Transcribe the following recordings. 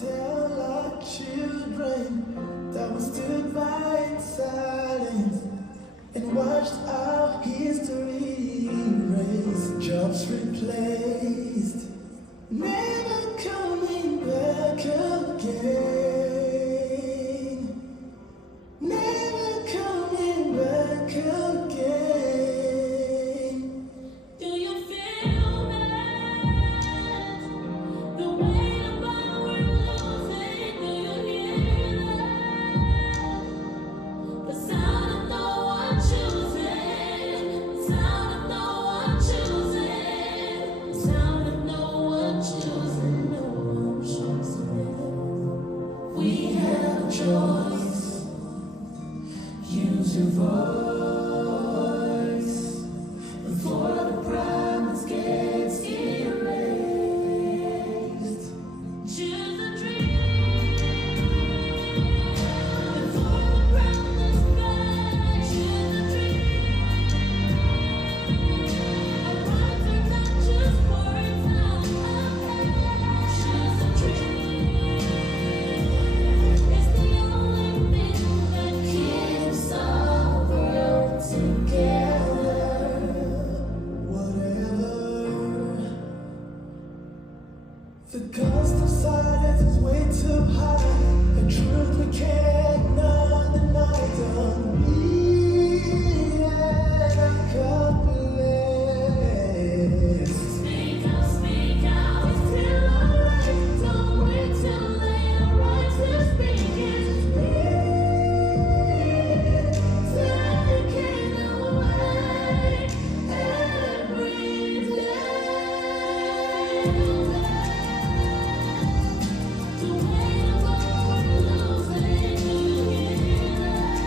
tell our children that we stood by in silence and watched our history erased, jobs replaced, never coming back again, never coming back again. Do you feel that? The weight of our losing, do you hear that? The sound of no one choosing, the sound of no one choosing, the sound of no one choosing, no one choosing. We have a choice. Use your voice before the promise gets erased. Choose a dream before the promise fades. Choose a dream. Our words are not just words on a page. Choose a dream. It's the only thing that keeps our world together. Whatever. The cost of silence is way too high. The truth we cannot deny. Don't be accomplice. Speak out, it's still alright. Don't wait till late, alright to speak it. Taking away every day. The weight of what we're losing, do you hear that?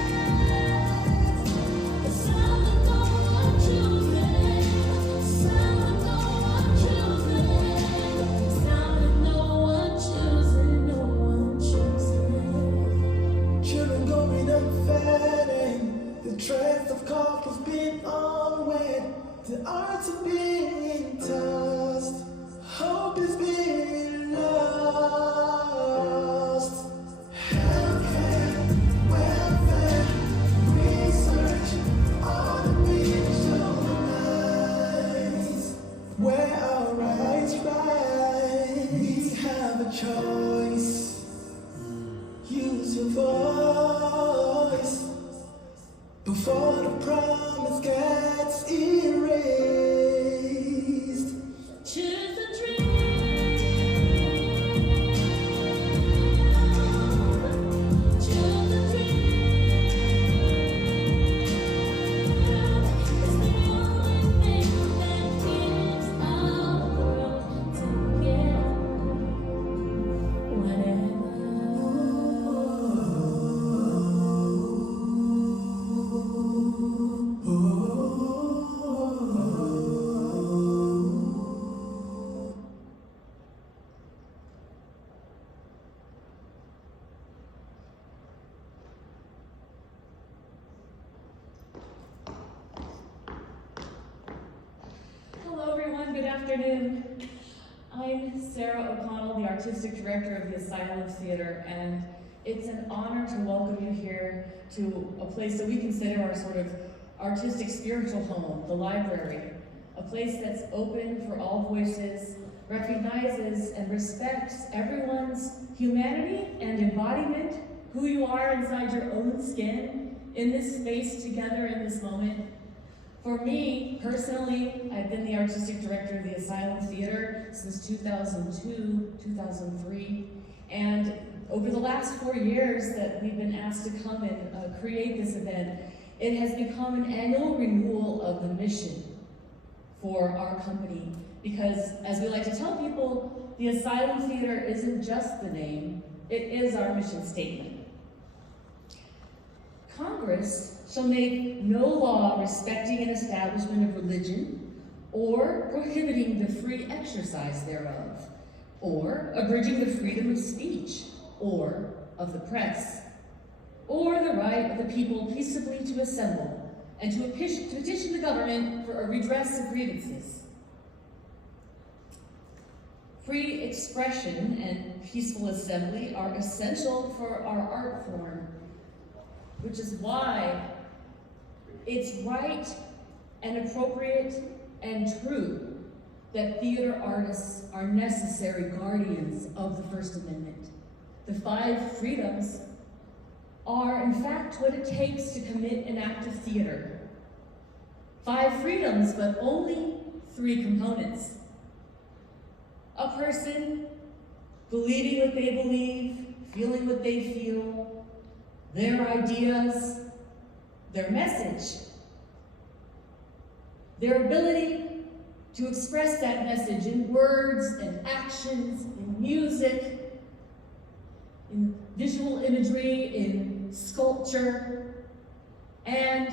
The sound of no one choosing, the sound of no one choosing, the sound of no one choosing, no one choosing. Children growing up fattening. The trends of couples being unwed. The arts are being tossed. Hope is being lost. Healthcare, welfare, research, all the visualize. Where our rights rise, we have a choice. Use your voice before the promise gets erased. Choose a dream. Choose a dream. It's the only thing that keeps our world together. Whatever. Hello everyone, good afternoon. I'm Sarah O'Connell, the Artistic Director of the Asylum Theater, and it's an honor to welcome you here to a place that we consider our sort of artistic spiritual home, the library. A place that's open for all voices, recognizes and respects everyone's humanity and embodiment, who you are inside your own skin, in this space together in this moment. For me, personally, I've been the artistic director of the Asylum Theater since 2002, 2003, and over the last 4 years that we've been asked to come and create this event, it has become an annual renewal of the mission for our company, because as we like to tell people, the Asylum Theater isn't just the name, it is our mission statement. Congress shall make no law respecting an establishment of religion, or prohibiting the free exercise thereof, or abridging the freedom of speech, or of the press, or the right of the people peaceably to assemble, and to petition the government for a redress of grievances. Free expression and peaceful assembly are essential for our art form, which is why it's right and appropriate and true that theater artists are necessary guardians of the First Amendment. The 5 freedoms are, in fact, what it takes to commit an act of theater. 5 freedoms, but only 3 components. A person believing what they believe, feeling what they feel, their ideas, their message, their ability to express that message in words and actions, in music, in visual imagery, in sculpture, and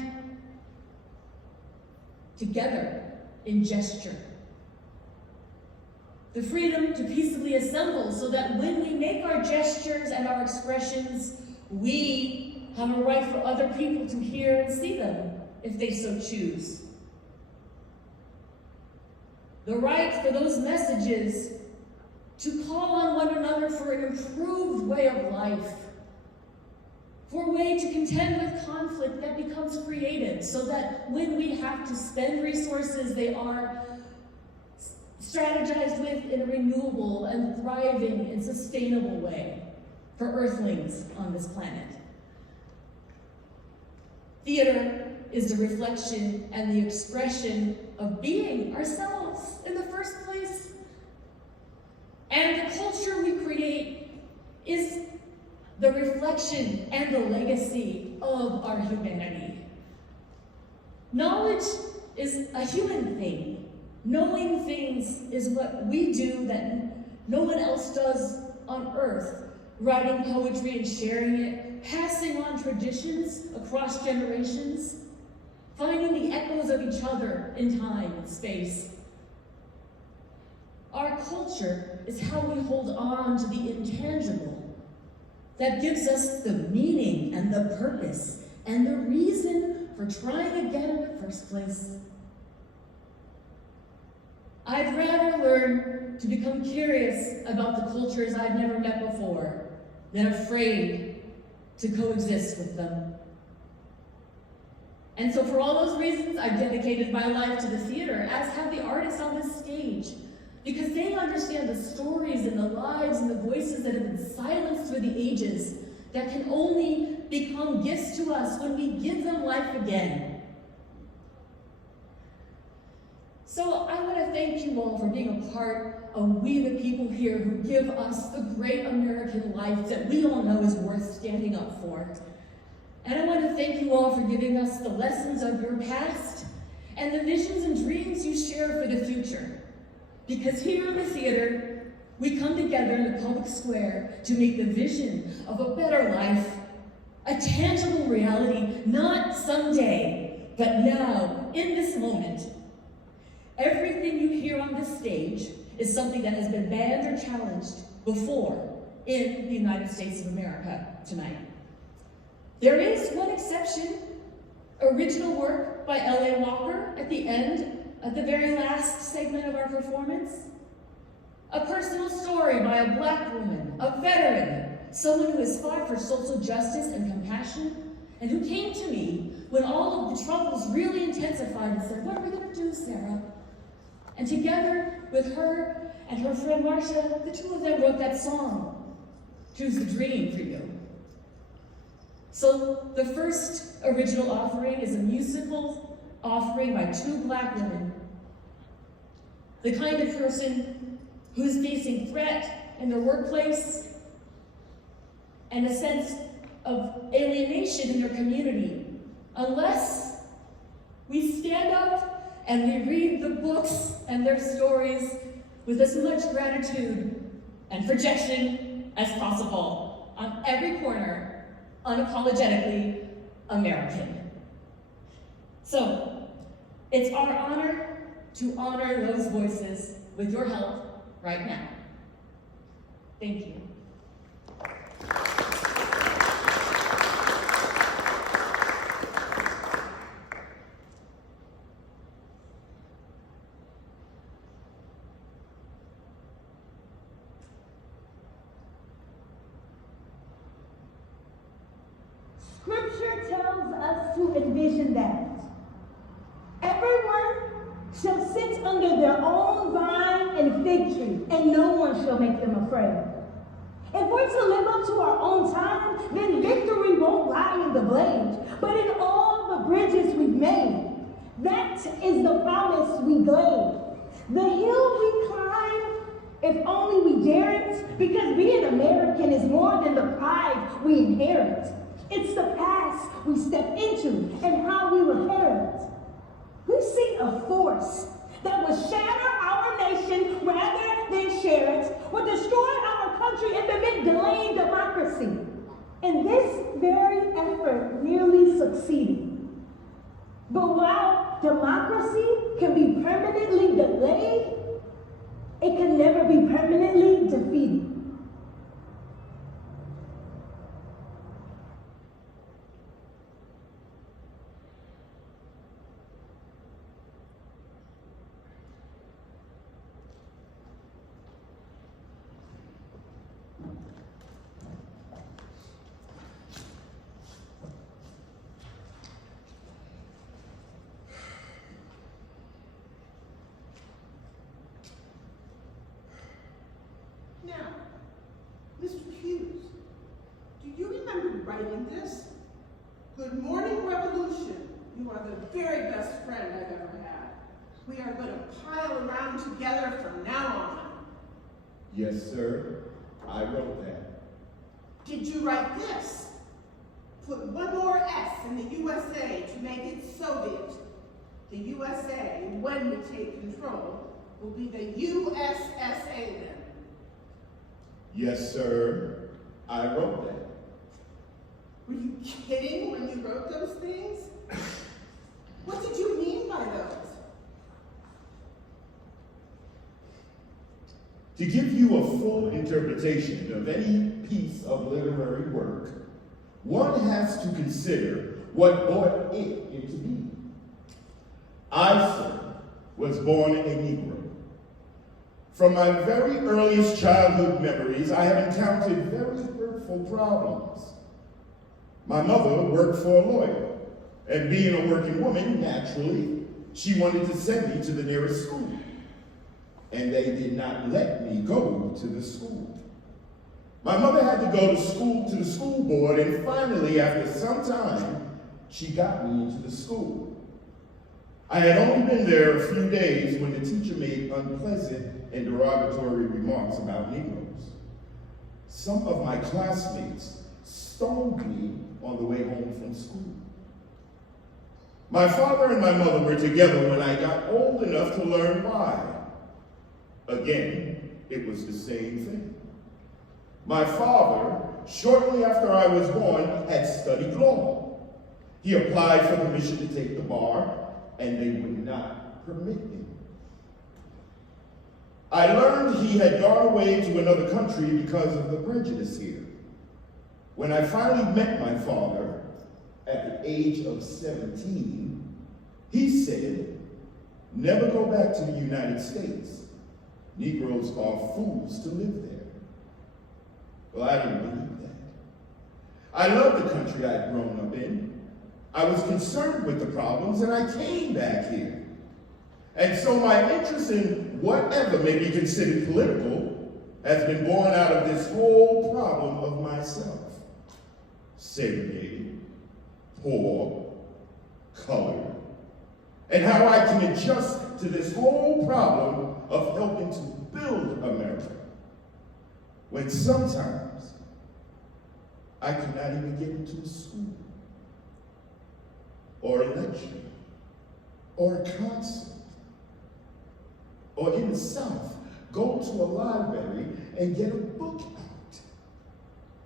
together in gesture. The freedom to peaceably assemble so that when we make our gestures and our expressions, we have a right for other people to hear and see them if they so choose. The right for those messages to call on one another for an improved way of life, for a way to contend with conflict that becomes creative, so that when we have to spend resources, they are strategized with in a renewable and thriving and sustainable way for earthlings on this planet. Theater is the reflection and the expression of being ourselves in the first place. And the culture we create is the reflection and the legacy of our humanity. Knowledge is a human thing. Knowing things is what we do that no one else does on earth. Writing poetry and sharing it, passing on traditions across generations, finding the echoes of each other in time and space. Our culture is how we hold on to the intangible that gives us the meaning and the purpose and the reason for trying again in the first place. I'd rather learn to become curious about the cultures I've never met before than afraid to coexist with them. And so for all those reasons, I've dedicated my life to the theater, as have the artists on this stage, because they understand the stories and the lives and the voices that have been silenced through the ages that can only become gifts to us when we give them life again. So I want to thank you all for being a part of we the people here who give us the great American life that we all know is worth standing up for. And I want to thank you all for giving us the lessons of your past and the visions and dreams you share for the future. Because here in the theater, we come together in the public square to make the vision of a better life a tangible reality, not someday, but now, in this moment. Everything you hear on this stage is something that has been banned or challenged before in the United States of America tonight. There is one exception, original work by L.A. Walker at the end, at the very last segment of our performance. A personal story by a Black woman, a veteran, someone who has fought for social justice and compassion, and who came to me when all of the troubles really intensified and said, "What are we going to do, Sarah?" And together with her and her friend Marcia, the two of them wrote that song, "Choose the Dream for You." So the first original offering is a musical offering by two Black women, the kind of person who's facing threat in their workplace and a sense of alienation in their community, unless we stand up and we read the books and their stories with as much gratitude and projection as possible on every corner, unapologetically American. So, it's our honor to honor those voices with your help right now. Thank you. Scripture tells us to envision that. Everyone shall sit under their own vine and fig tree, and no one shall make them afraid. If we're to live up to our own time, then victory won't lie in the blade, but in all the bridges we've made. That is the promise we glade. The hill we climb, if only we dare it, because being American is more than the pride we inherit. It's the past we step into and how we repair it. We see a force that will shatter our nation rather than share it, will destroy our country and permit delaying democracy. And this very effort nearly succeeded. But while democracy can be permanently delayed, it can never be permanently defeated. Now, Mr. Hughes, do you remember writing this? Good morning, Revolution. You are the very best friend I've ever had. We are going to pile around together from now on. Yes, sir. I wrote that. Did you write this? Put one more S in the USA to make it Soviet. The USA, when we take control, will be the USSA then. Yes, sir. I wrote that. Were you kidding when you wrote those things? What did you mean by those? To give you a full interpretation of any piece of literary work, one has to consider what brought it into being. I, sir, was born a Negro. From my very earliest childhood memories, I have encountered very hurtful problems. My mother worked for a lawyer, and being a working woman, naturally, she wanted to send me to the nearest school. And they did not let me go to the school. My mother had to go to the school board, and finally, after some time, she got me into the school. I had only been there a few days when the teacher made unpleasant and derogatory remarks about Negroes. Some of my classmates stoned me on the way home from school. My father and my mother were together when I got old enough to learn why. Again, it was the same thing. My father, shortly after I was born, had studied law. He applied for permission to take the bar, and they would not permit him. I learned he had gone away to another country because of the prejudice here. When I finally met my father at the age of 17, he said, "Never go back to the United States. Negroes are fools to live there." Well, I didn't believe that. I loved the country I'd grown up in. I was concerned with the problems, and I came back here. And so my interest in whatever may be considered political has been born out of this whole problem of myself. Segregated, poor, colored, and how I can adjust to this whole problem of helping to build America, when sometimes I could not even get into a school, or a lecture, or a concert, or in the South, go to a library and get a book out.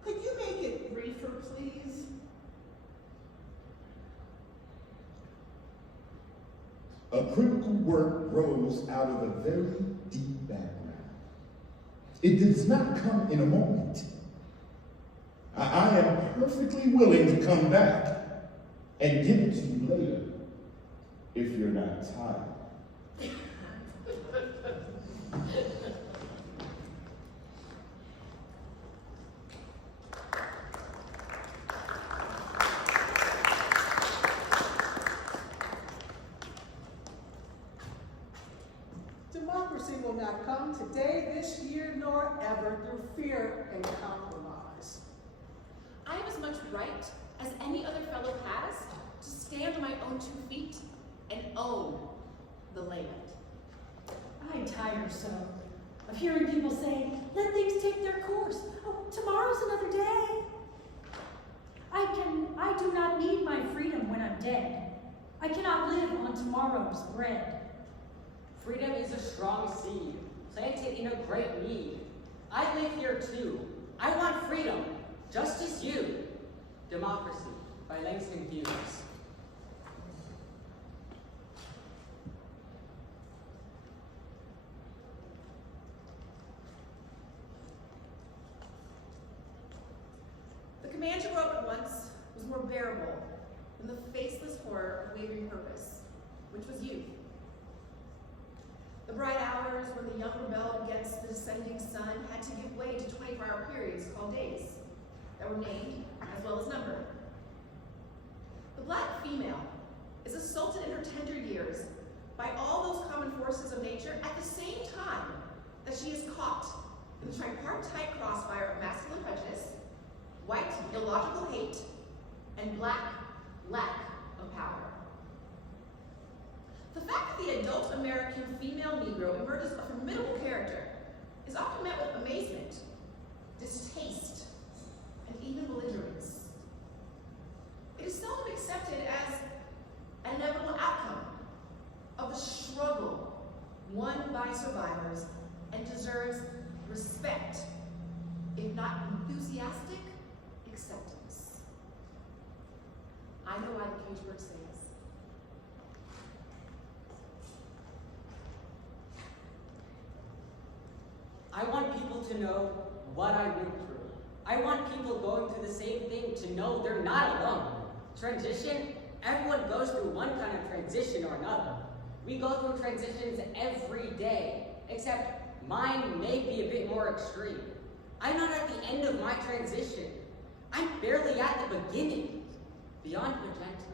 Could you make it briefer, please? A critical work grows out of a very deep background. It does not come in a moment. I am perfectly willing to come back and give it to you later if you're not tired. not come today, this year, nor ever through fear and compromise. I have as much right as any other fellow has to stand on my own 2 feet and own the land. I tire so of hearing people say, let things take their course. Oh, tomorrow's another day. I do not need my freedom when I'm dead. I cannot live on tomorrow's bread. Freedom is a strong seed, planted in a great need. I live here too. I want freedom, just as you. Democracy by Langston Hughes. The command to grow up at once was more bearable than the faceless horror of wavering purpose, which was youth. The bright hours when the young rebelled against the descending sun had to give way to 24-hour periods called days that were named as well as numbered. The Black female is assaulted in her tender years by all those common forces of nature at the same time that she is caught in the tripartite crossfire of masculine prejudice, white illogical hate, and black lack of power. The fact that the adult American female Negro emerges a formidable character is often met with amazement, distaste, and even belligerence. It is seldom accepted as an inevitable outcome of the struggle won by survivors and deserves respect, if not enthusiastic acceptance. I know why the cage bird sings. I want people to know what I went through. I want people going through the same thing to know they're not alone. Transition, everyone goes through one kind of transition or another. We go through transitions every day, except mine may be a bit more extreme. I'm not at the end of my transition. I'm barely at the beginning, beyond magenta.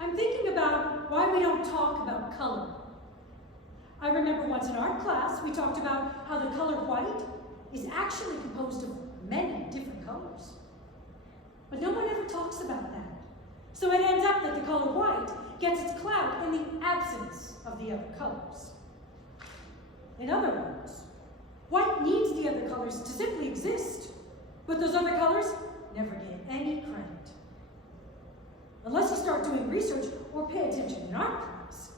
I'm thinking about why we don't talk about color. I remember once in art class, we talked about how the color white is actually composed of many different colors. But no one ever talks about that. So it ends up that the color white gets its clout in the absence of the other colors. In other words, white needs the other colors to simply exist, but those other colors never get any credit. Unless you start doing research or pay attention in art class,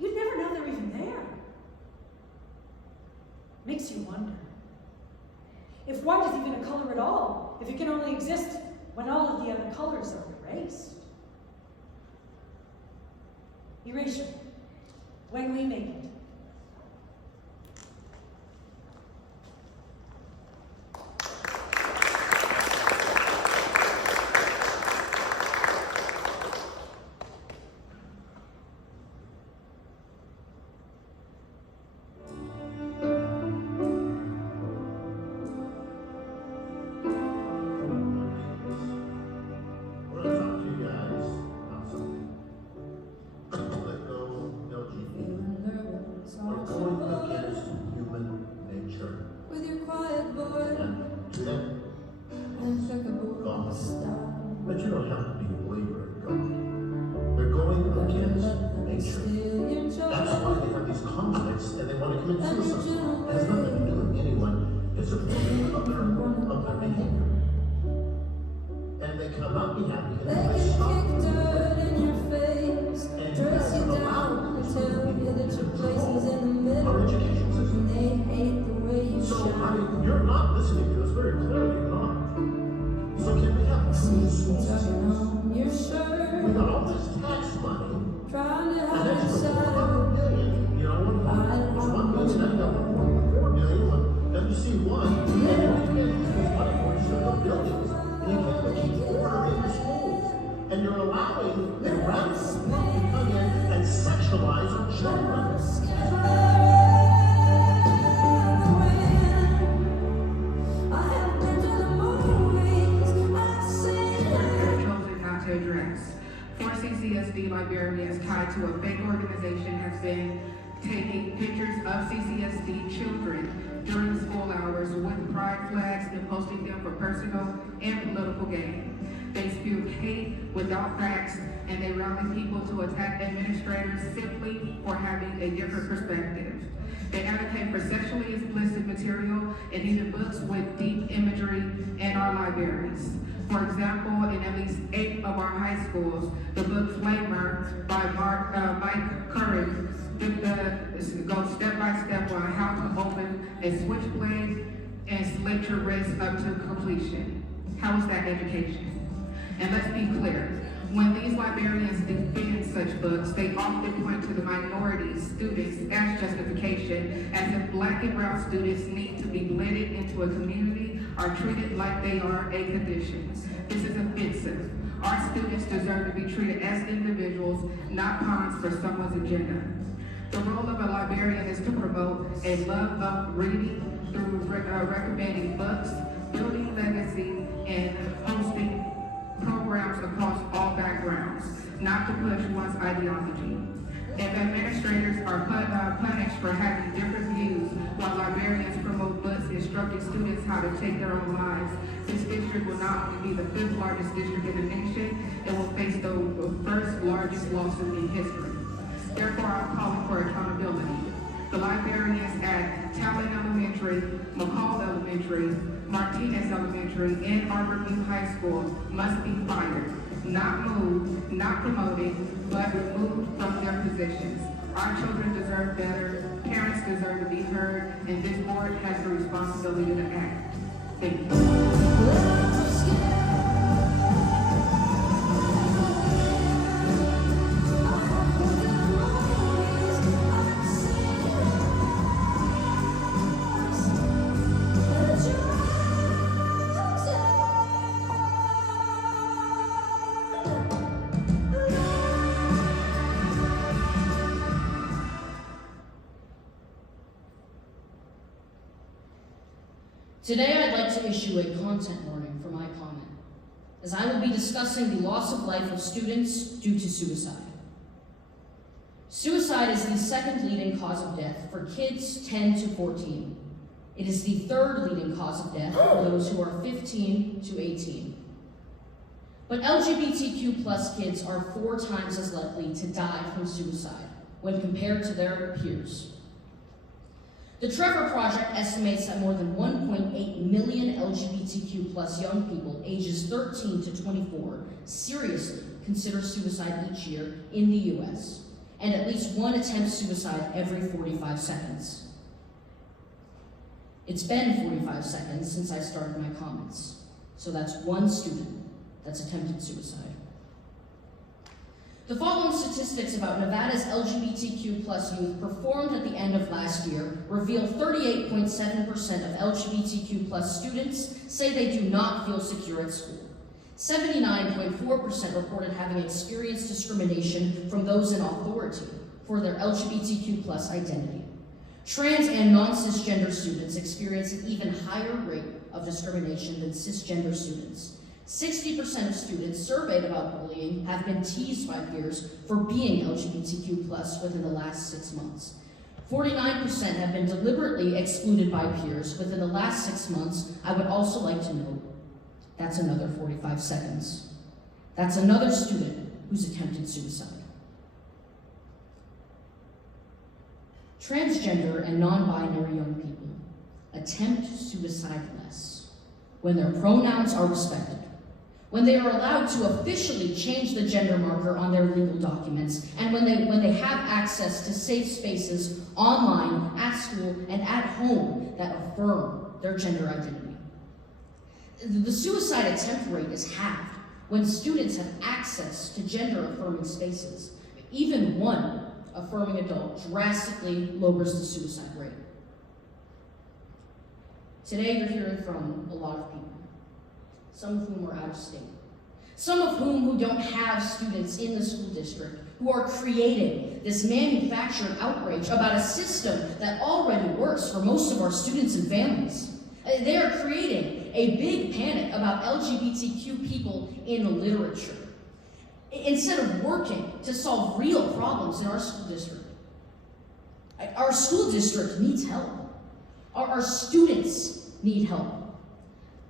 you'd never know they're even there. Makes you wonder. If white is even a color at all, if it can only exist when all of the other colors are erased. Erasure, when we make it. But you don't have to be a believer in God. They're going against nature. That's why they have these conflicts and they want to commit suicide. It has nothing to do with anyone. It's a function of their behavior. And they cannot be happy until they stop doing it. And you guys have allowed these people to control our education system. So, you're not listening to us very clearly, you're not. So can we have true schools? We got all this tax money, and that's for $400 million. You know, there's $1 million, I got $1.4 million on WC1, and you can't use this money for the buildings, and you can't keep order in the schools. And you're allowing the radical people to come in and sexualize taking pictures of CCSD children during the school hours with pride flags and posting them for personal and political gain. They spew hate without facts, and they rally people to attack administrators simply for having a different perspective. They advocate for sexually explicit material and even books with deep imagery in our libraries. For example, in at least 8 of our high schools, the book Flamer by Mike Curran goes step by step on how to open a switchblade and slit your wrist up to completion. How is that education? And let's be clear, when these librarians defend such books, they often point to the minority students as justification, as if Black and brown students need to be blended into a community or treated like they are a condition. This is offensive. Our students deserve to be treated as individuals, not pawns for someone's agenda. The role of a librarian is to promote a love of reading through recommending books, building legacy, and hosting programs across all backgrounds, not to push one's ideology. If administrators are punished for having different views, while librarians promote books instructing students how to take their own lives, this district will not only be the 5th largest district in the nation, it will face the 1st largest lawsuit in history. Therefore, I'm calling for accountability. The librarians at Talon Elementary, McCall Elementary, Martinez Elementary, and Arborview High School must be fired, not moved, not promoted, but removed from their positions. Our children deserve better, parents deserve to be heard, and this board has the responsibility to act. Thank you. Today I'd like to issue a content warning for my comment, as I will be discussing the loss of life of students due to suicide. Suicide is the 2nd leading cause of death for kids 10 to 14. It is the 3rd leading cause of death for those who are 15 to 18. But LGBTQ plus kids are 4 times as likely to die from suicide when compared to their peers. The Trevor Project estimates that more than 1.8 million LGBTQ plus young people ages 13 to 24 seriously consider suicide each year in the US, and at least 1 attempts suicide every 45 seconds. It's been 45 seconds since I started my comments, so that's 1 student that's attempted suicide. The following statistics about Nevada's LGBTQ plus youth performed at the end of last year reveal 38.7% of LGBTQ plus students say they do not feel secure at school. 79.4% reported having experienced discrimination from those in authority for their LGBTQ plus identity. Trans and non-cisgender students experience an even higher rate of discrimination than cisgender students. 60% of students surveyed about bullying have been teased by peers for being LGBTQ plus within the last 6 months. 49% have been deliberately excluded by peers within the last 6 months. I would also like to note, that's another 45 seconds. That's another student who's attempted suicide. Transgender and non-binary young people attempt suicide less when their pronouns are respected, when they are allowed to officially change the gender marker on their legal documents, and when they have access to safe spaces online, at school, and at home that affirm their gender identity. The suicide attempt rate is halved when students have access to gender-affirming spaces. Even one affirming adult drastically lowers the suicide rate. Today you're hearing from a lot of people, some of whom are out of state, some of whom don't have students in the school district, who are creating this manufactured outrage about a system that already works for most of our students and families. They are creating a big panic about LGBTQ people in literature, instead of working to solve real problems in our school district. Our school district needs help. Our students need help.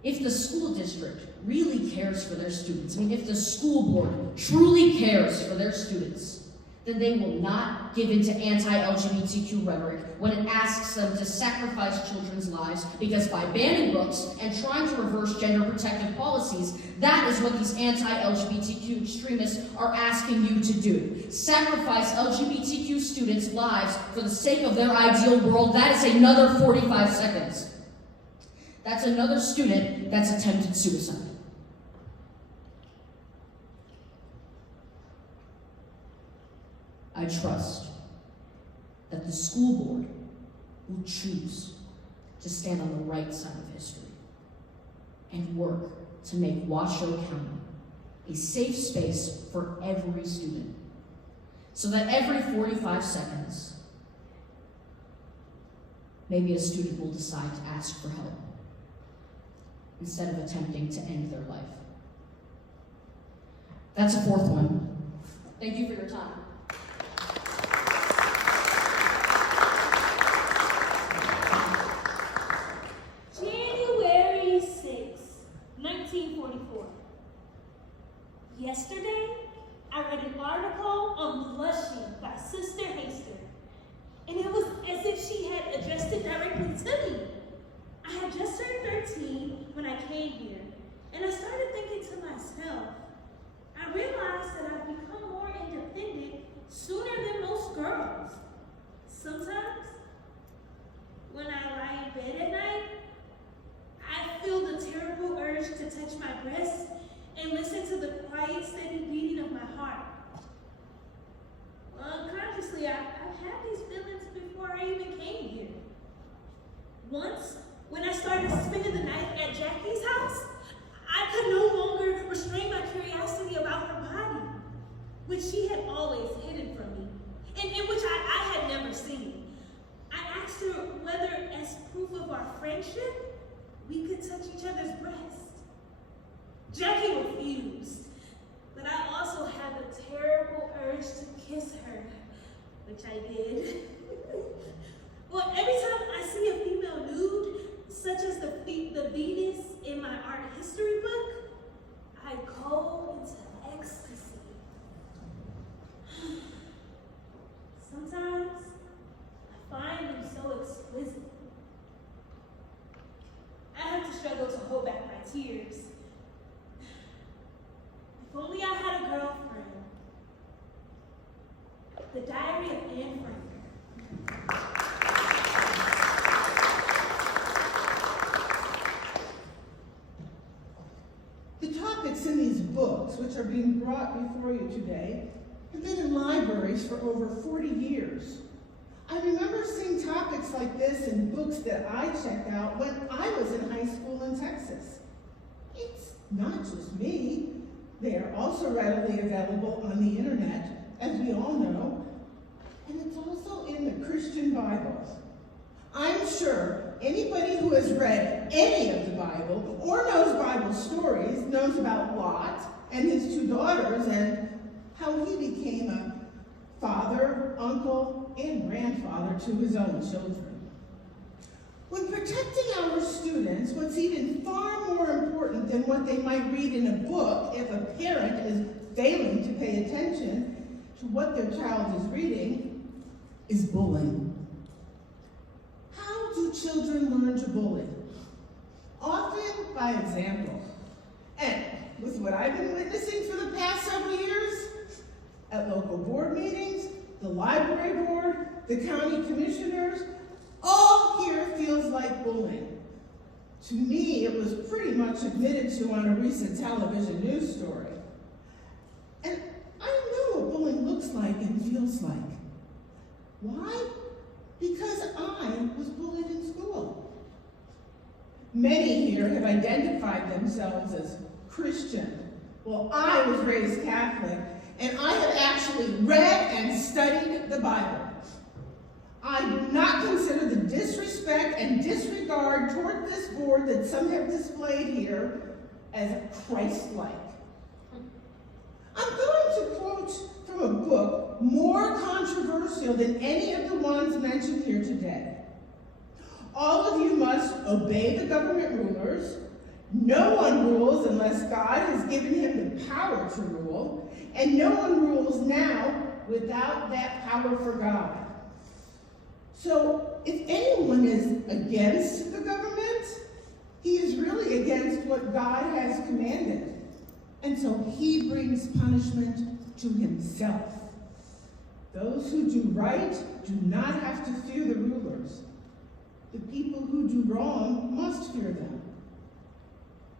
If the school district really cares for their students, if the school board truly cares for their students, then they will not give in to anti-LGBTQ rhetoric when it asks them to sacrifice children's lives, because by banning books and trying to reverse gender protective policies, that is what these anti-LGBTQ extremists are asking you to do. Sacrifice LGBTQ students' lives for the sake of their ideal world. That is another 45 seconds. That's another student that's attempted suicide. I trust that the school board will choose to stand on the right side of history and work to make Washoe County a safe space for every student, so that every 45 seconds, maybe a student will decide to ask for help instead of attempting to end their life. That's a fourth one. Thank you for your time. January 6, 1944. Yesterday, I read an article on blushing by Sister Haster, and it was as if she had addressed it directly to me. I had just turned 13 when I came here, and I started thinking to myself, I realized that I've become more independent sooner than most girls. Sometimes, when I lie in bed at night, I feel the terrible urge to touch my breasts and listen to the quiet, steady beating of my heart. Unconsciously, I've had these feelings before I even came here. Once, when I started spending the night at Jackie's house, I could no longer restrain my curiosity about her body, which she had always hidden from me, and in which I had never seen. I asked her whether, as proof of our friendship, we could touch each other's breasts. Jackie refused, but I also had a terrible urge to kiss her, which I did. Well, every time I see a female nude, such as the Venus in my art history book, I go into ecstasy. Sometimes I find them so exquisite. I have to struggle to hold back my tears. If only I had a girlfriend. The Diary of Anne Frank. The topics in these books, which are being brought before you today, have been in libraries for over 40 years. I remember seeing topics like this in books that I checked out when I was in high school in Texas. It's not just me. They are also readily available on the internet, as we all know, and it's also in the Christian Bible. I'm sure anybody who has read any of the Bible or knows Bible stories knows about Lot and his two daughters and how he became a father, uncle, and grandfather to his own children. When protecting our students, what's even far more important than what they might read in a book if a parent is failing to pay attention to what their child is reading is bullying. How do children learn to bully? Often by example. And with what I've been witnessing for the past several years, at local board meetings, the library board, the county commissioners, all here feels like bullying. To me, it was pretty much admitted to on a recent television news story. And I know what bullying looks like and feels like. Why? Because I was bullied in school. Many here have identified themselves as Christian. Well, I was raised Catholic, and I have actually read and studied the Bible. I do not consider the disrespect and disregard toward this board that some have displayed here as Christ-like. I'm going to quote from a book more controversial than any of the ones mentioned here today. All of you must obey the government rulers. No one rules unless God has given him the power to rule, and no one rules now without that power for God. So if anyone is against the government, he is really against what God has commanded. And so he brings punishment to himself. Those who do right do not have to fear the rulers. The people who do wrong must fear them.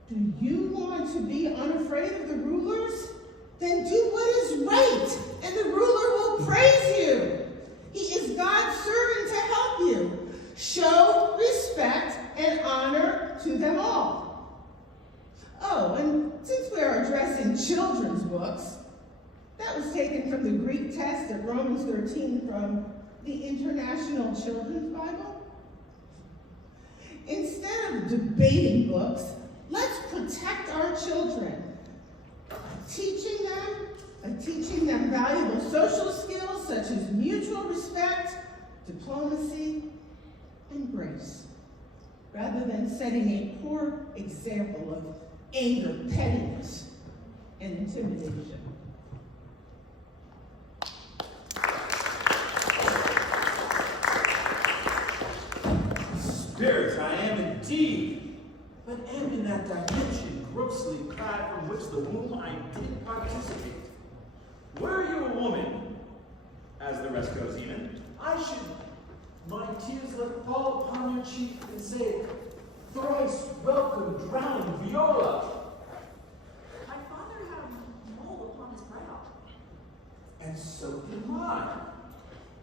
Do you want to be unafraid of the rulers? Then do what is right, and the ruler will praise you. He is God's servant to help you. Show respect and honor to them all. Oh, and since we are addressing children's books, that was taken from the Greek text of Romans 13 from the International Children's Bible. Instead of debating books, let's protect our children, teaching them valuable social skills such as mutual respect, diplomacy, and grace, rather than setting a poor example of anger, pettiness, and intimidation. Spirit, I am indeed, but am in that dimension grossly clad from which the womb I did participate. Were you a woman, as the rest goes even, I should my tears let fall upon your cheek and say, thrice welcome, drowning Viola. My father had a mole upon his brow. And so did mine.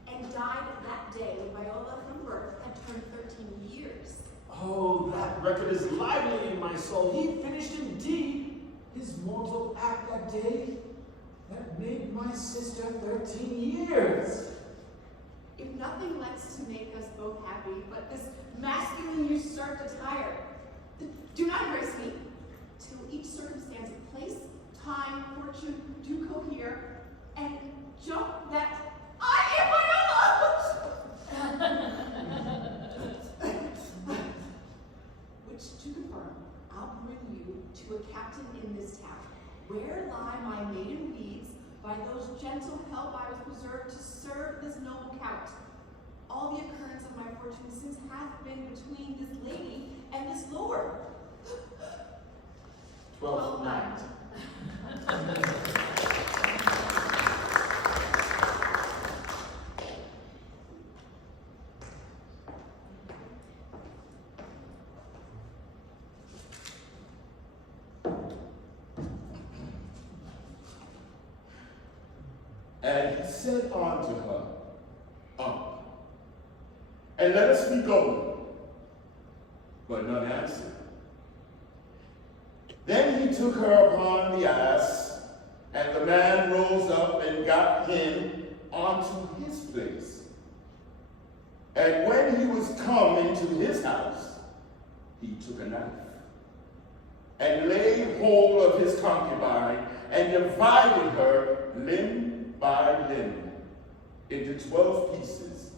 And died that day when Viola from birth had turned 13 years. Oh, that record is lively in my soul. He finished indeed his mortal act that day that made my sister 13 years. If nothing likes to make us both happy but this masculine usurped attire, do not embrace me till each circumstance of place, time, fortune do cohere, and jump that I am Viola! Which, to confirm, I'll bring you to a captain in this town, where lie my maiden weeds, by those gentle help I was preserved to serve this noble count. All the occurrence of my fortune since hath been between this lady and this lord. 12th night. And he said unto her, Up, and let us be going. But none answered. Then he took her upon the ass, and the man rose up and got him onto his place. And when he was come into his house, he took a knife, and laid hold of his concubine, and divided her limb by limb into 12 pieces,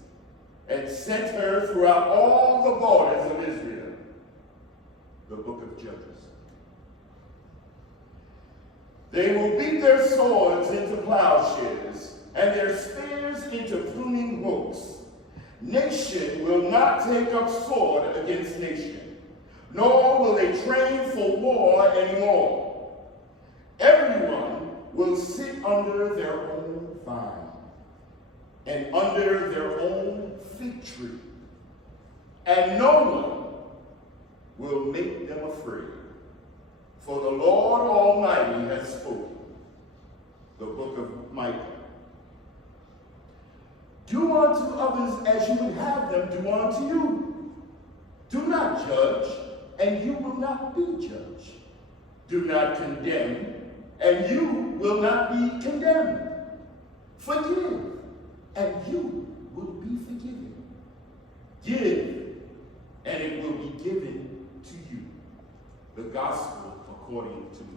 and sent her throughout all the borders of Israel. The book of Judges. They will beat their swords into plowshares, and their spears into pruning hooks. Nation will not take up sword against nation, nor will they train for war anymore. Everyone will sit under their own vine, and under their own fig tree, and no one will make them afraid. For the Lord Almighty has spoken. The book of Micah. Do unto others as you would have them do unto you. Do not judge, and you will not be judged. Do not condemn, and you will not be condemned. Forgive, and you will be forgiven. Give, and it will be given to you. The gospel according to Luke.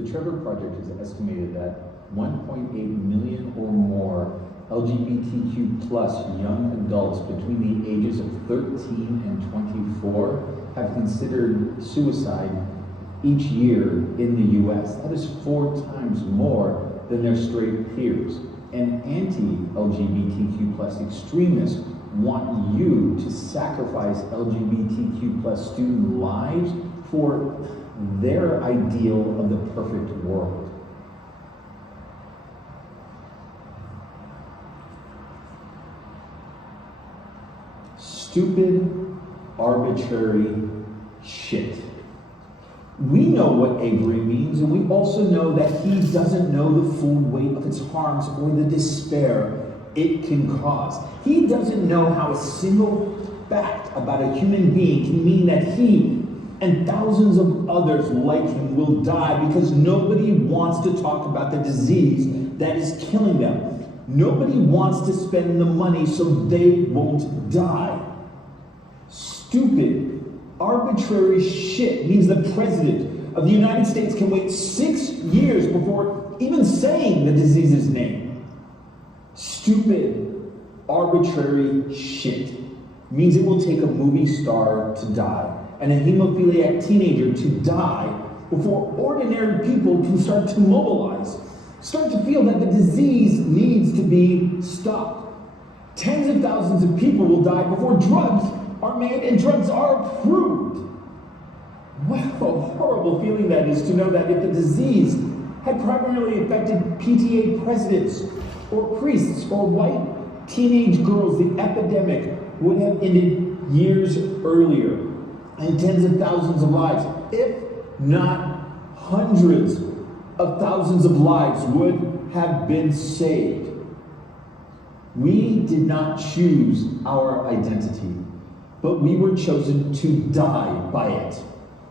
The Trevor Project has estimated that 1.8 million or more LGBTQ plus young adults between the ages of 13 and 24 have considered suicide each year in the US. That is 4 times more than their straight peers. And anti-LGBTQ plus extremists want you to sacrifice LGBTQ plus student lives for their ideal of the perfect world. Stupid, arbitrary shit. We know what Avery means, and we also know that he doesn't know the full weight of its harms or the despair it can cause. He doesn't know how a single fact about a human being can mean that he and thousands of others like him will die because nobody wants to talk about the disease that is killing them. Nobody wants to spend the money so they won't die. Stupid, arbitrary shit means the President of the United States can wait 6 years before even saying the disease's name. Stupid, arbitrary shit means it will take a movie star to die and a hemophiliac teenager to die before ordinary people can start to mobilize, start to feel that the disease needs to be stopped. Tens of thousands of people will die before drugs are made and drugs are approved. What a horrible feeling that is to know that if the disease had primarily affected PTA presidents or priests or white teenage girls, the epidemic would have ended years earlier and tens of thousands of lives, if not hundreds of thousands of lives, would have been saved. We did not choose our identity, but we were chosen to die by it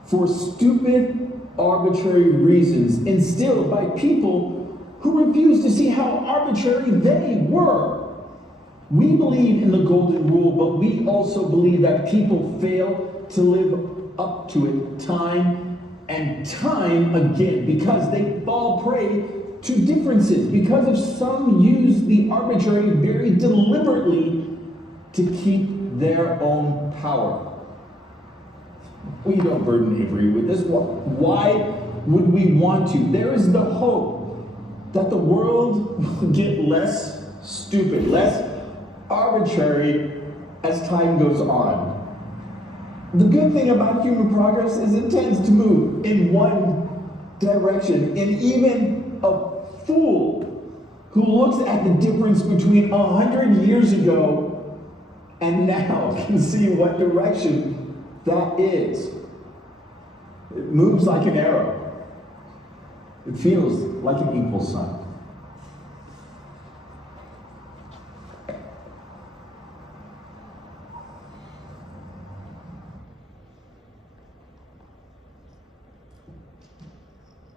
for stupid, arbitrary reasons instilled by people who refused to see how arbitrary they were. We believe in the golden rule, but we also believe that people fail to live up to it time and time again because they fall prey to differences, because of some use the arbitrary very deliberately to keep their own power. We don't burden Avery with this. Why would we want to? There is the hope that the world will get less stupid, less arbitrary as time goes on. The good thing about human progress is it tends to move in one direction, and even a fool who looks at the difference between 100 years ago and now can see what direction that is. It moves like an arrow. It feels like an equal sign.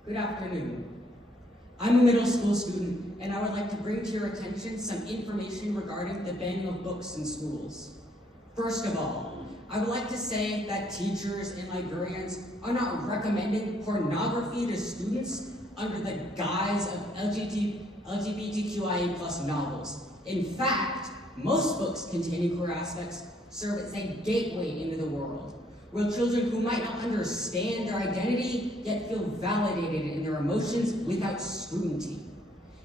Good afternoon. I'm a middle school student, and I would like to bring to your attention some information regarding the banning of books in schools. First of all, I would like to say that teachers and librarians are not recommending pornography to students under the guise of LGBTQIA plus novels. In fact, most books containing queer aspects serve as a gateway into the world, where children who might not understand their identity yet feel validated in their emotions without scrutiny.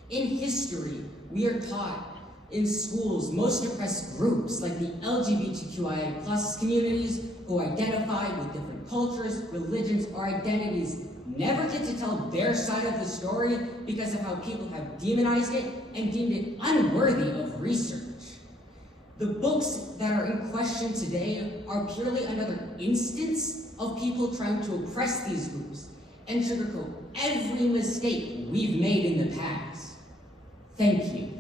In history, we are taught in schools most oppressed groups like the LGBTQIA plus communities who identify with different cultures, religions, or identities never get to tell their side of the story because of how people have demonized it and deemed it unworthy of research. The books that are in question today are purely another instance of people trying to oppress these groups and sugarcoat every mistake we've made in the past. Thank you.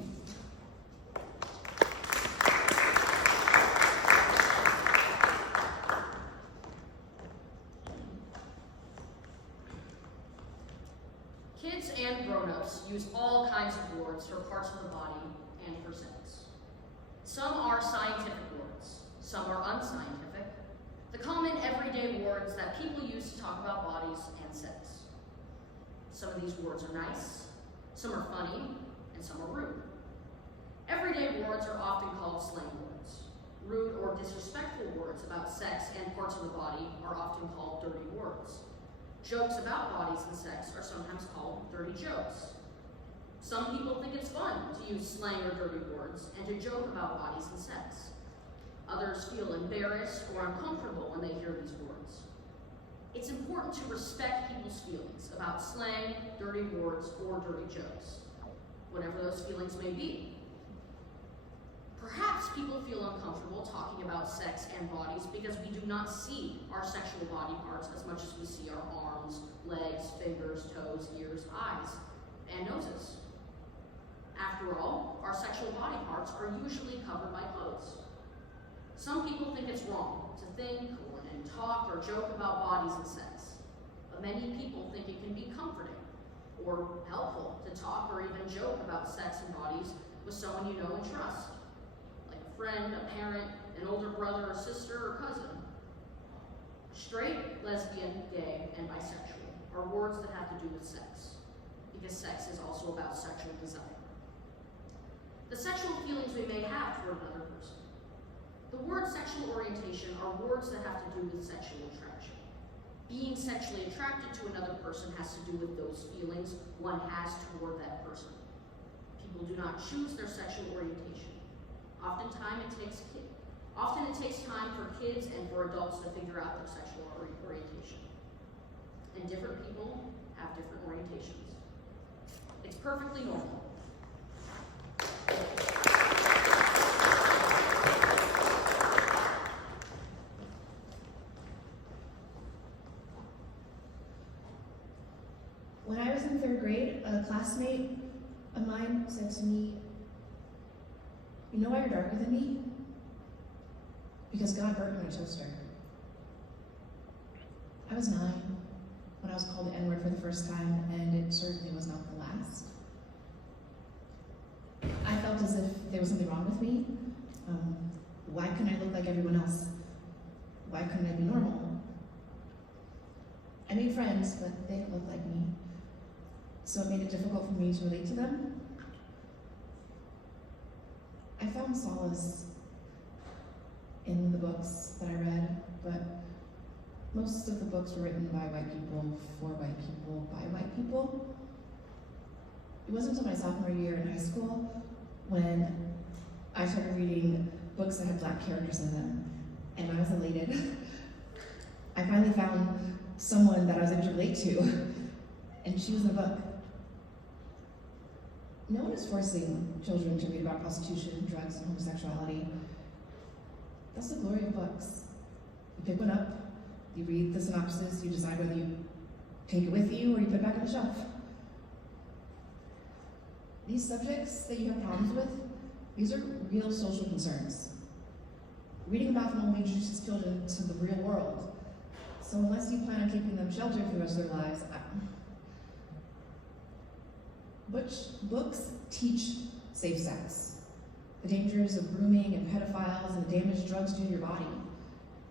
Kids and grown-ups use all kinds of words for parts of the body and for sex. Some are scientific words, some are unscientific, the common everyday words that people use to talk about bodies and sex. Some of these words are nice, some are funny, and some are rude. Everyday words are often called slang words. Rude or disrespectful words about sex and parts of the body are often called dirty words. Jokes about bodies and sex are sometimes called dirty jokes. Some people think it's fun to use slang or dirty words and to joke about bodies and sex. Others feel embarrassed or uncomfortable when they hear these words. It's important to respect people's feelings about slang, dirty words, or dirty jokes, whatever those feelings may be. Perhaps people feel uncomfortable talking about sex and bodies because we do not see our sexual body parts as much as we see our arms, legs, fingers, toes, ears, eyes, and noses. After all, our sexual body parts are usually covered by clothes. Some people think it's wrong to think and talk or joke about bodies and sex, but many people think it can be comforting or helpful to talk or even joke about sex and bodies with someone you know and trust, like a friend, a parent, an older brother or sister or cousin. Straight, lesbian, gay, and bisexual are words that have to do with sex, because sex is also about sexual desire. The sexual feelings we may have toward another person. The word sexual orientation are words that have to do with sexual attraction. Being sexually attracted to another person has to do with those feelings one has toward that person. People do not choose their sexual orientation. Often it takes time for kids and for adults to figure out their sexual orientation. And different people have different orientations. It's perfectly normal. When I was in 3rd grade, a classmate of mine said to me, "You know why you're darker than me? Because God burnt my toaster." I was 9 when I was called the N-word for the first time, and it certainly was not the last. I felt as if there was something wrong with me. Why couldn't I look like everyone else? Why couldn't I be normal? I made friends, but they didn't look like me. So it made it difficult for me to relate to them. I found solace in the books that I read, but most of the books were written by white people, for white people, by white people. It wasn't until my sophomore year in high school when I started reading books that had Black characters in them, and I was elated. I finally found someone that I was able to relate to, and she was in the book. No one is forcing children to read about prostitution, drugs, and homosexuality. That's the glory of books. You pick one up, you read the synopsis, you decide whether you take it with you or you put it back on the shelf. These subjects that you have problems with, these are real social concerns. Reading about them only introduces children to the real world. So unless you plan on keeping them sheltered for the rest of their lives, books teach safe sex, the dangers of grooming and pedophiles and the damage drugs do to your body.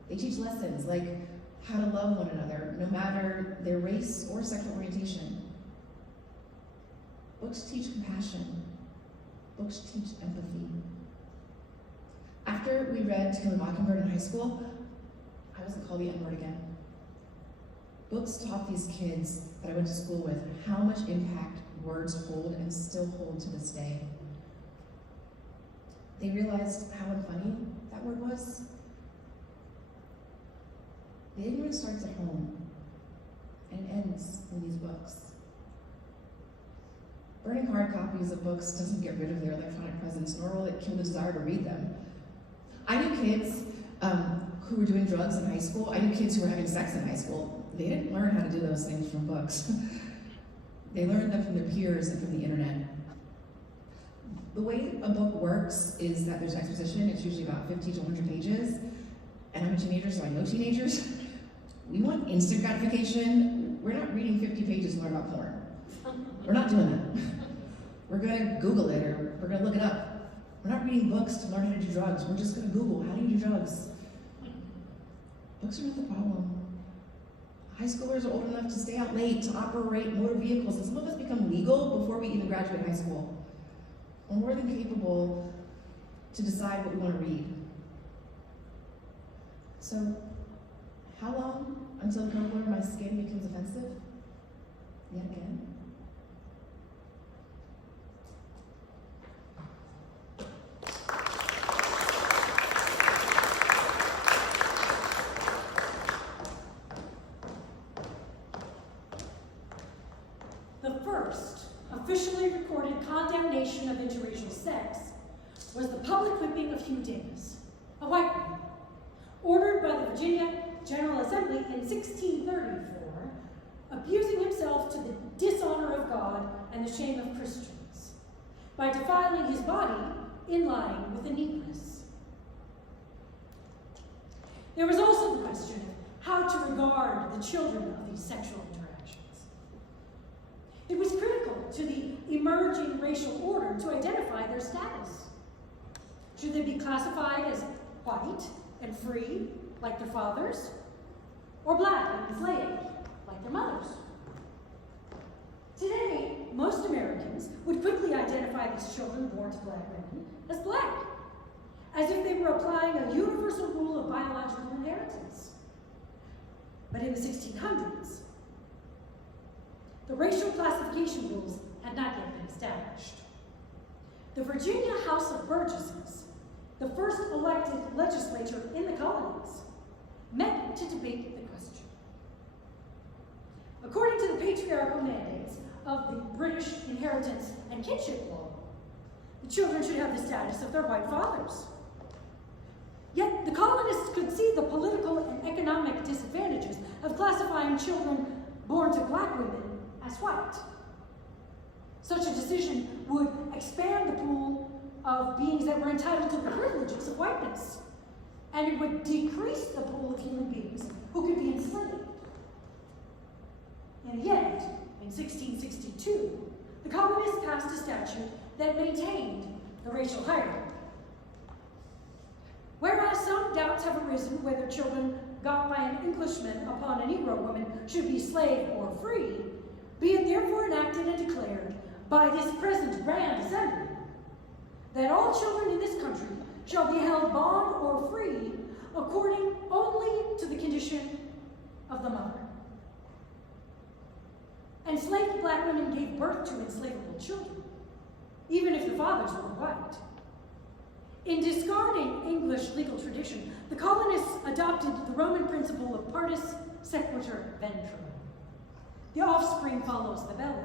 They teach lessons like how to love one another, no matter their race or sexual orientation. Books teach compassion. Books teach empathy. After we read To Kill a Mockingbird in high school, I wasn't called the N-word again. Books taught these kids that I went to school with how much impact words hold and still hold to this day. They realized how unfunny that word was. The ignorance starts at home and ends in these books. Burning hard copies of books doesn't get rid of their electronic presence, nor will it kill the desire to read them. I knew kids who were doing drugs in high school. I knew kids who were having sex in high school. They didn't learn how to do those things from books. They learned them from their peers and from the internet. The way a book works is that there's exposition. It's usually about 50 to 100 pages. And I'm a teenager, so I know teenagers. We want instant gratification. We're not reading 50 pages to learn about porn. We're not doing that. We're gonna Google it, or we're gonna look it up. We're not reading books to learn how to do drugs. We're just gonna Google, how do you do drugs? Books are not the problem. High schoolers are old enough to stay out late, to operate motor vehicles, and some of us become legal before we even graduate high school. We're more than capable to decide what we want to read. So, how long until the color of my skin becomes offensive? Yet again? The first officially recorded condemnation of interracial sex was the public whipping of Hugh Davis, a white man, ordered by the Virginia General Assembly in 1634, abusing himself to the dishonor of God and the shame of Christians, by defiling his body in line with a negress. There was also the question of how to regard the children of these sexual interactions. It was critical to the emerging racial order to identify their status. Should they be classified as white and free, like their fathers, or black and enslaved, like their mothers? Today, most Americans would quickly identify these children born to black women as black, as if they were applying a universal rule of biological inheritance. But in the 1600s, the racial classification rules had not yet been established. The Virginia House of Burgesses, the first elected legislature in the colonies, met to debate the question. According to the patriarchal mandates of the British Inheritance and Kinship Law, the children should have the status of their white fathers. Yet the colonists could see the political and economic disadvantages of classifying children born to black women as white. Such a decision would expand the pool of beings that were entitled to the privileges of whiteness, and it would decrease the pool of human beings who could be enslaved. In the end, in 1662, the colonists passed a statute that maintained the racial hierarchy. Whereas some doubts have arisen whether children got by an Englishman upon a Negro woman should be slave or free, be it therefore enacted and declared by this present Grand Assembly that all children in this country shall be held bond or free according only to the condition of the mother. Enslaved black women gave birth to enslavable children, even if the fathers were white. In discarding English legal tradition, the colonists adopted the Roman principle of partus sequitur ventrum. The offspring follows the belly,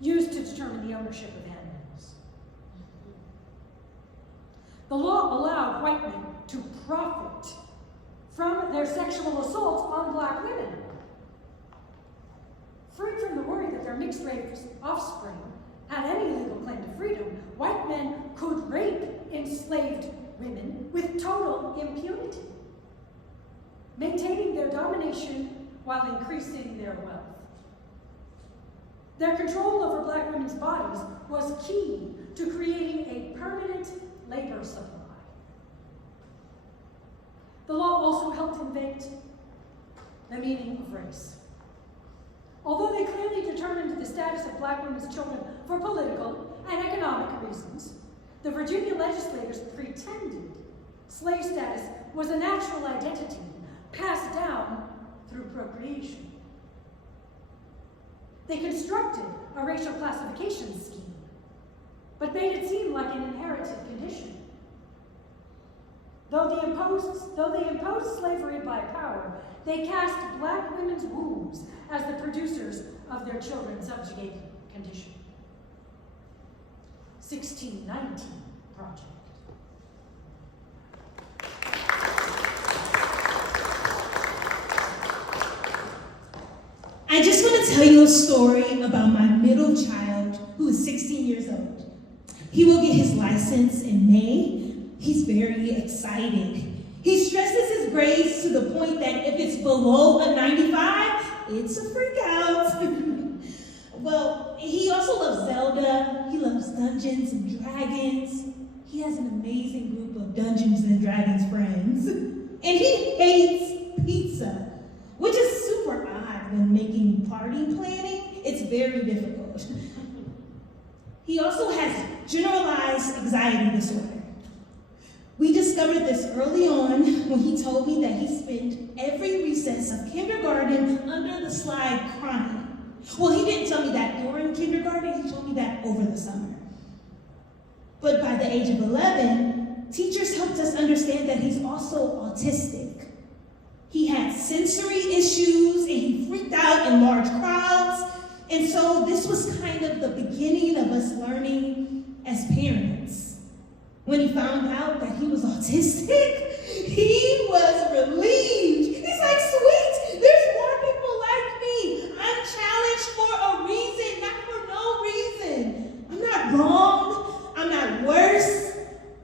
used to determine the ownership of animals. The law allowed white men to profit from their sexual assaults on black women. Free from the worry that their mixed-race offspring had any legal claim to freedom, white men could rape enslaved women with total impunity, maintaining their domination while increasing their wealth. Their control over black women's bodies was key to creating a permanent labor supply. The law also helped invent the meaning of race. Although they clearly determined the status of black women's children for political and economic reasons, the Virginia legislators pretended slave status was a natural identity passed down through procreation. They constructed a racial classification scheme, but made it seem like an inherited condition. Though they imposed slavery by power, they cast black women's wombs as the producers of their children's subjugated condition. 1619 Project. I just want to tell you a story about my middle child who is 16 years old. He will get his license in May. He's very excited. He stresses his grades to the point that if it's below a 95, it's a freak out. Well, he also loves Zelda. He loves Dungeons and Dragons. He has an amazing group of Dungeons and Dragons friends. And he hates pizza, which is when making party planning, it's very difficult. He also has generalized anxiety disorder. We discovered this early on when he told me that he spent every recess of kindergarten under the slide crying. Well, he didn't tell me that during kindergarten, he told me that over the summer. But by the age of 11, teachers helped us understand that he's also autistic. He had sensory issues and he freaked out in large crowds. And so this was kind of the beginning of us learning as parents. When he found out that he was autistic, he was relieved. He's like, sweet, there's more people like me. I'm challenged for a reason, not for no reason. I'm not wrong, I'm not worse,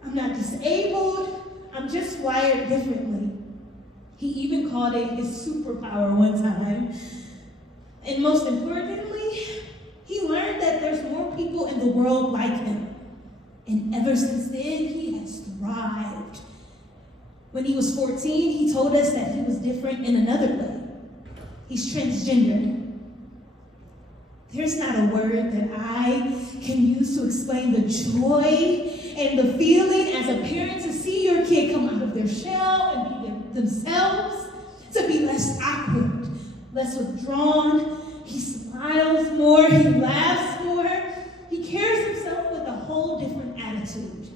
I'm not disabled, I'm just wired differently. He even called it his superpower one time. And most importantly, he learned that there's more people in the world like him. And ever since then, he has thrived. When he was 14, he told us that he was different in another way. He's transgender. There's not a word that I can use to explain the joy and the feeling as a parent to see your kid come out of their shell and be themselves, to be less awkward, less withdrawn. He smiles more, he laughs more. He carries himself with a whole different attitude.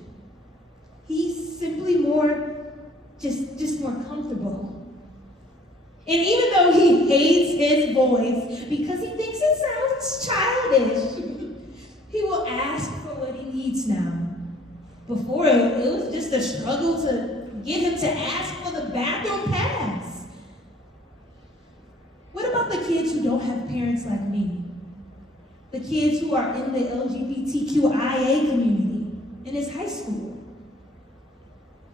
He's simply just more comfortable. And even though he hates his voice because he thinks it sounds childish, he will ask for what he needs now. Before, it was just a struggle to get him to ask for the bathroom pass. What about the kids who don't have parents like me? The kids who are in the LGBTQIA community in his high school.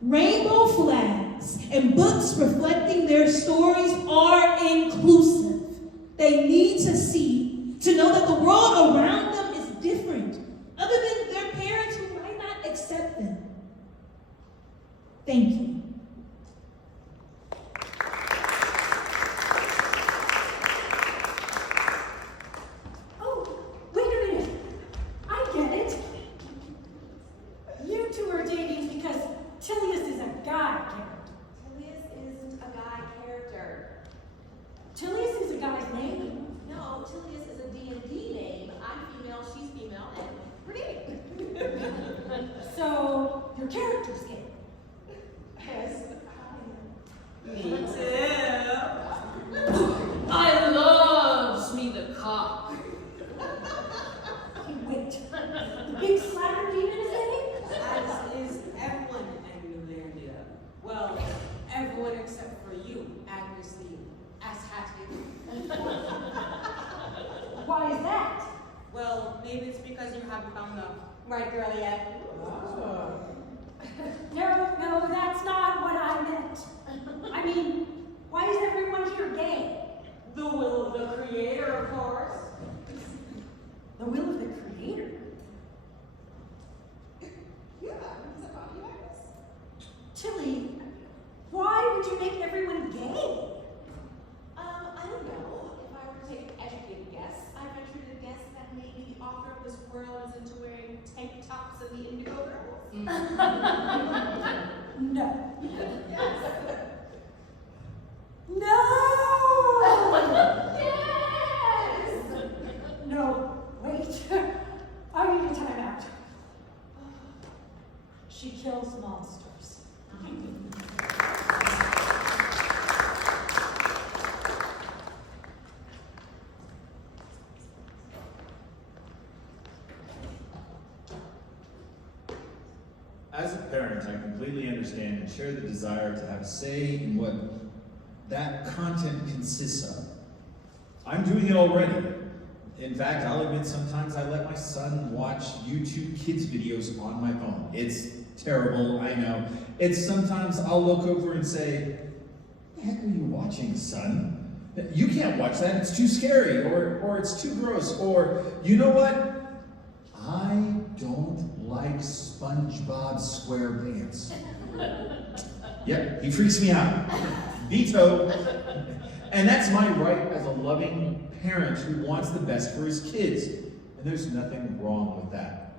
Rainbow flags and books reflecting their stories are inclusive. They need to know that the world around them is different, other than their parents who might not accept them. Thank you. Tilius is a guy character. Tilius isn't a guy character. Tilius is a guy's name. No, Tilius is a D&D name. I'm female, she's female, and we're dating. So, your character's gay. Yes, Me too. I loves me the cock. Wait, the big slacker demon is in? As is everyone in Newlandia. Well, everyone except for you, Agnesty, ass-hatted. Why is that? Well, maybe it's because you haven't found the right girl yet. Oh. No, that's not what I meant. I mean, why is everyone here gay? The will of the Creator, of course. The will of the Creator? Yeah, is that about you, Agnes? Tilly, why would you make everyone gay? I don't know. If I were to take an educated guess, I venture to guess that maybe the author of this world is into wearing tank tops and the Indigo Girls. No. Yes. No! Yes! No, wait. I need a timeout. She kills monsters. As a parent, I completely understand and share the desire to have a say in what that content consists of. I'm doing it already. In fact, I'll admit sometimes I let my son watch YouTube kids videos on my phone. It's terrible, I know. It's sometimes I'll look over and say, what the heck are you watching, son? You can't watch that, it's too scary, or it's too gross, or you know what? I don't like SpongeBob SquarePants. Yep, he freaks me out. Veto. And that's my right as a loving parent who wants the best for his kids. And there's nothing wrong with that.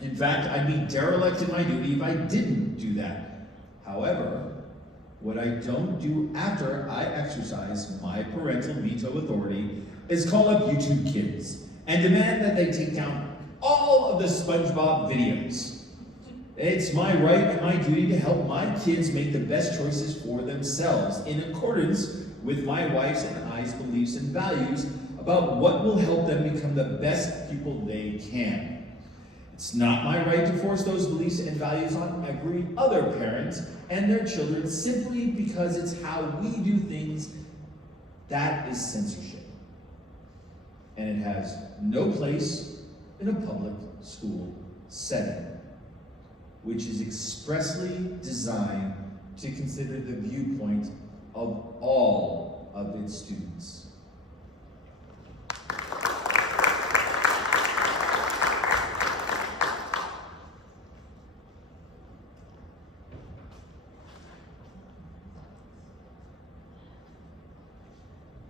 In fact, I'd be derelict in my duty if I didn't do that. However, what I don't do after I exercise my parental veto authority is call up YouTube Kids and demand that they take down all of the SpongeBob videos. It's my right and my duty to help my kids make the best choices for themselves in accordance with my wife's and I's beliefs and values about what will help them become the best people they can. It's not my right to force those beliefs and values on every other parent and their children simply because it's how we do things. That is censorship. And it has no place in a public school setting, which is expressly designed to consider the viewpoint of all of its students.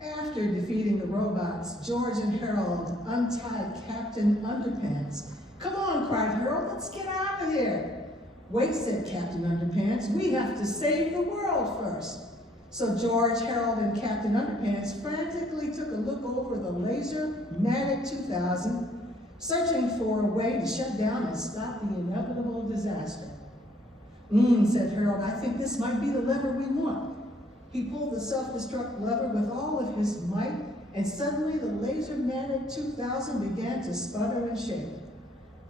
After defeating the robots, George and Harold untied Captain Underpants. "Come on," cried Harold, "let's get out of here." "Wait," said Captain Underpants, "we have to save the world first." So George, Harold, and Captain Underpants frantically took a look over the laser-matic 2000, searching for a way to shut down and stop the inevitable disaster. Said Harold, "I think this might be the lever we want." He pulled the self-destruct lever with all of his might, and suddenly the laser-matic 2000 began to sputter and shake.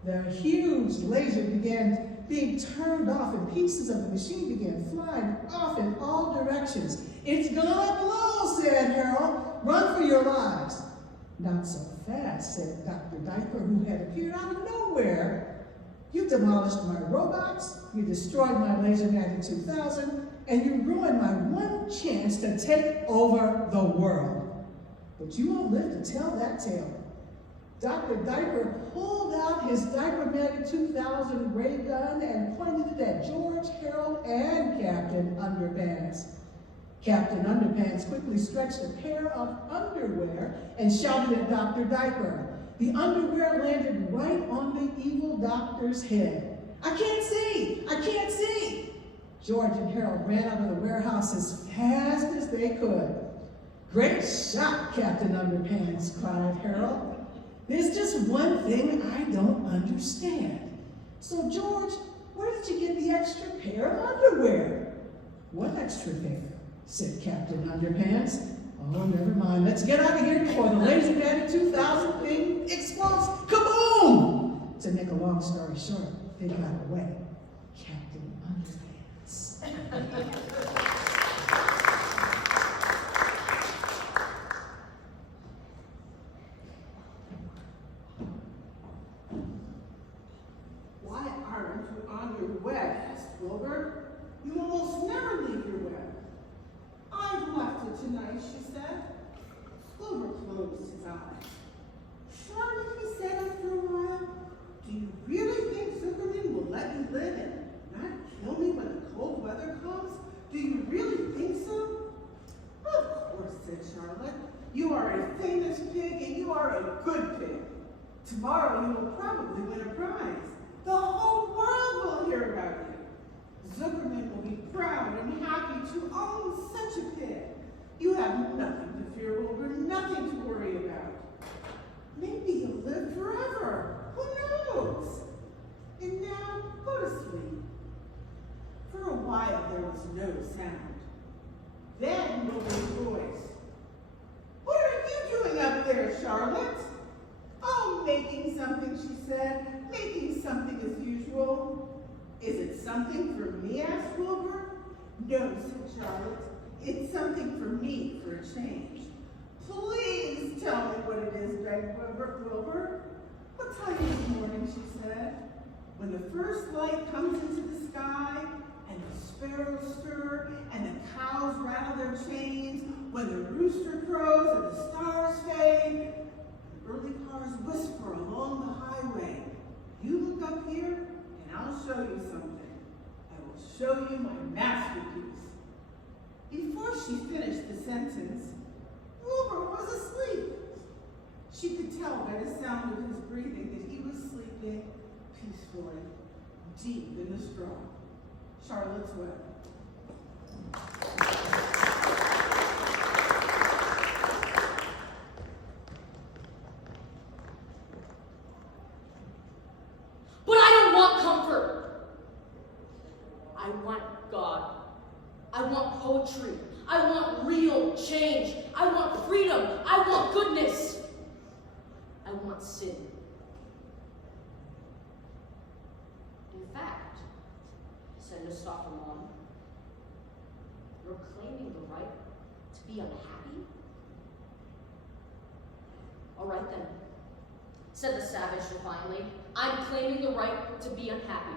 The huge laser began being turned off, and pieces of the machine began flying off in all directions. "It's gonna blow," said Harold. "Run for your lives." "Not so fast," said Dr. Diaper, who had appeared out of nowhere. "You demolished my robots, you destroyed my laser-matic 2000, and you ruined my one chance to take over the world. But you won't live to tell that tale." Dr. Diaper pulled out his Diaper-matic 2000 ray gun and pointed it at George, Harold, and Captain Underpants. Captain Underpants quickly stretched a pair of underwear and shouted at Dr. Diaper. The underwear landed right on the evil doctor's head. "I can't see! I can't see!" George and Harold ran out of the warehouse as fast as they could. "Great shot, Captain Underpants," cried Harold. "There's just one thing I don't understand. So, George, where did you get the extra pair of underwear?" "What extra pair?" said Captain Underpants. "Oh, never mind. Let's get out of here before the laser-matic 2000 thing explodes. Kaboom!" To make a long story short, they got away. Captain Underpants. "Why aren't you on your web?" asked Wilbur. "You almost never leave your web." "I've left it tonight," she said. Wilbur closed his eyes. "Charlotte," he said after a while, "do you really think Zuckerman will let me live and not kill me when the cold weather comes? Do you really think so?" "Of course," said Charlotte. "You are a famous pig and you are a good pig. Tomorrow you will probably win a prize. The whole world will hear about you. Zuckerman will be proud and happy to own such a pig. You have nothing to fear, Wilbur, nothing to worry about. Maybe you'll live forever. Who knows? And now, go to sleep." For a while, there was no sound. Then Wilbur's voice. "What are you doing up there, Charlotte?" "Oh, making something," she said. "Making something as usual." "Is it something for me?" asked Wilbur. "No," said Charlotte. "It's something for me for a change." "Please tell me what it is," begged Wilbur. "I'll tell you this morning," she said. "When the first light comes into the sky, and the sparrows stir, and the cows rattle their chains, when the rooster crows and the stars fade, and early cars whisper along the highway, you look up here, and I'll show you something. I will show you my masterpiece." Before she finished the sentence, was asleep. She could tell by the sound of his breathing that he was sleeping peacefully, deep in the straw. Charlotte's Web. But I don't want comfort. I want God. I want poetry. I want real change. I want freedom. I want goodness. I want sin. In fact, said Mustafa Mon, you're claiming the right to be unhappy? All right then, said the savage defiantly. I'm claiming the right to be unhappy.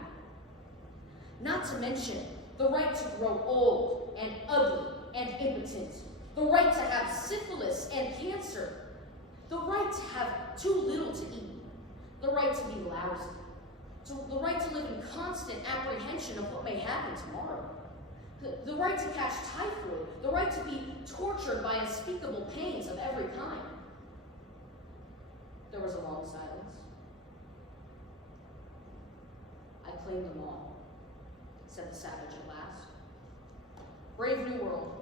Not to mention the right to grow old and ugly and impotent, the right to have syphilis and cancer, the right to have too little to eat, the right to be lousy, the right to live in constant apprehension of what may happen tomorrow, the right to catch typhoid, the right to be tortured by unspeakable pains of every kind. There was a long silence. I claimed them all, said the savage at last. Brave New World.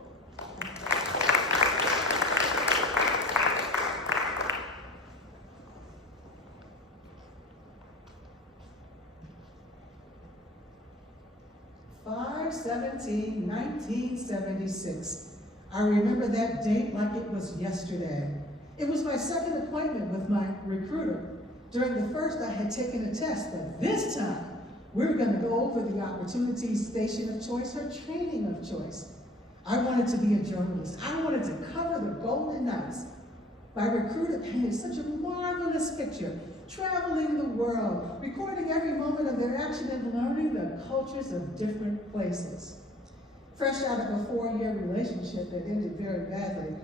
5/17/1976. I remember that date like it was yesterday. It was my second appointment with my recruiter. During the first, I had taken a test, but this time, we were going to go over the opportunities, station of choice, her training of choice. I wanted to be a journalist. I wanted to cover the Golden Knights. My recruiter painted such a marvelous picture, traveling the world, recording every moment of their action and learning the cultures of different places. Fresh out of a 4-year relationship that ended very badly,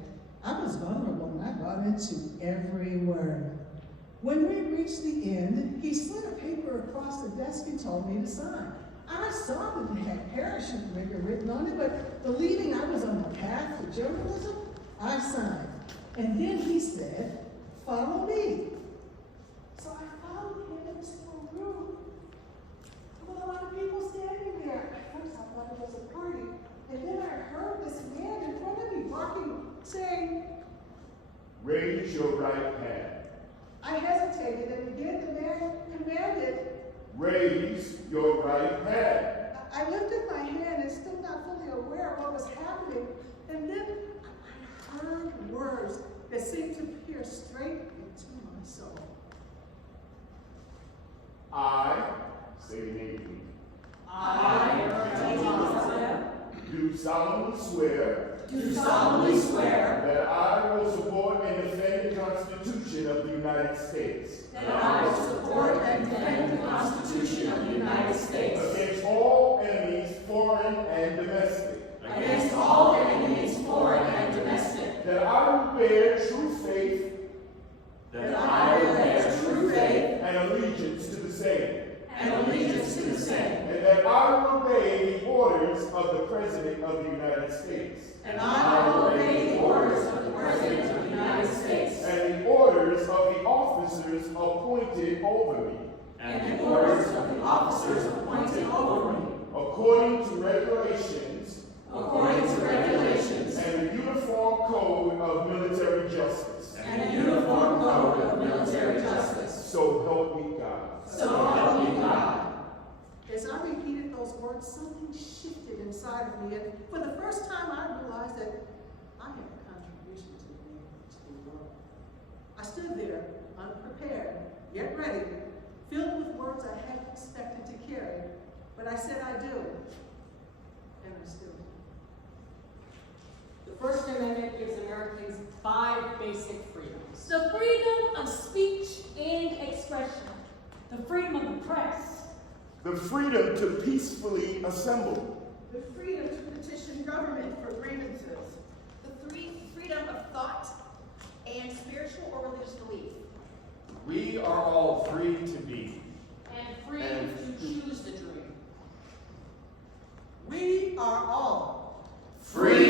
I was vulnerable and I bought into every word. When we reached the end, he slid a paper across the desk and told me to sign. I saw that it had parachute rigger written on it, but believing I was on the path to journalism, I signed. And then he said, "Follow me." So I followed him into a room with a lot of people standing there. At first I thought it was a party, and then I heard this man in front of me barking, saying, "Raise your right hand." I hesitated, and again the man commanded, "Raise your right hand." I lifted my hand and still not fully aware of what was happening, and then I heard words that seemed to pierce straight into my soul. I, say your name with me. I, do solemnly swear. Do solemnly swear. That I will support and defend the Constitution of the United States. That I will support and defend the Constitution of the United States. Against all enemies, foreign and domestic. Against all enemies, foreign and domestic. That I will bear true faith. That I will bear true faith. And allegiance to the same. And allegiance to the same. And that I will obey the orders of the President of the United States. And I will obey the orders of the President of the United States. And the orders of the officers appointed over me. And the orders of the officers appointed over me. According to regulations. According to regulations. And the Uniform Code of Military Justice. And the Uniform Code of Military Justice. So help me God. So help me God. As I repeated those words, something shifted inside of me, and for the first time I realized that I had a contribution to make to the world. I stood there, unprepared, yet ready, filled with words I hadn't expected to carry, but I said I do, and I still do. The First Amendment gives Americans 5 basic freedoms. The freedom of speech and expression. The freedom of the press. The freedom to peacefully assemble. The freedom to petition government for grievances. The freedom of thought and spiritual or religious belief. We are all free to be. And free to choose the dream. We are all Free